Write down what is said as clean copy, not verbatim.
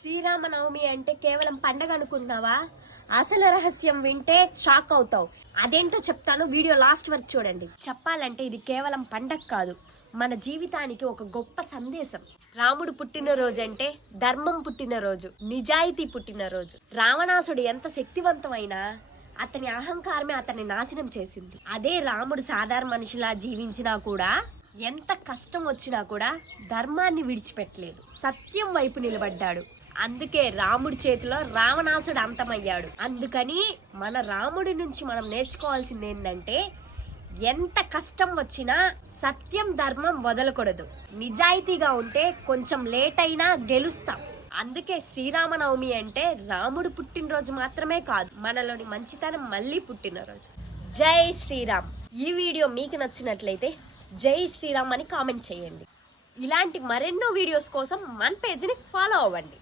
శ్రీరామనవమి అంటే కేవలం పండగ అనుకుంటున్నావా? అసలు రహస్యం వింటే షాక్ అవుతావు. అదేంటో చెప్తాను, వీడియో లాస్ట్ వరకు చూడండి. చెప్పాలంటే ఇది కేవలం పండగ కాదు, మన జీవితానికి ఒక గొప్ప సందేశం. రాముడు పుట్టినరోజు అంటే ధర్మం పుట్టినరోజు, నిజాయితీ పుట్టినరోజు. రావణాసుడు ఎంత శక్తివంతమైనా అతని అహంకారమే అతన్ని నాశనం చేసింది. అదే రాముడు సాధారణ మనిషిలా జీవించినా కూడా, ఎంత కష్టం వచ్చినా కూడా ధర్మాన్ని విడిచిపెట్టలేదు, సత్యం వైపు నిలబడ్డాడు. అందుకే రాముడి చేతిలో రావణాసుడు అంతమయ్యాడు. అందుకని మన రాముడి నుంచి మనం నేర్చుకోవాల్సింది ఏంటంటే, ఎంత కష్టం వచ్చినా సత్యం ధర్మం వదలకూడదు. నిజాయితీగా ఉంటే కొంచెం లేట్ అయినా గెలుస్తాం. అందుకే శ్రీరామనవమి అంటే రాముడు పుట్టినరోజు మాత్రమే కాదు, మనలోని మంచితనం మళ్ళీ పుట్టినరోజు. జై శ్రీరామ్. ఈ వీడియో మీకు నచ్చినట్లయితే జై శ్రీరామ్ అని కామెంట్ చేయండి. ఇలాంటి మరెన్నో వీడియోస్ కోసం మన పేజ్ని ఫాలో అవ్వండి.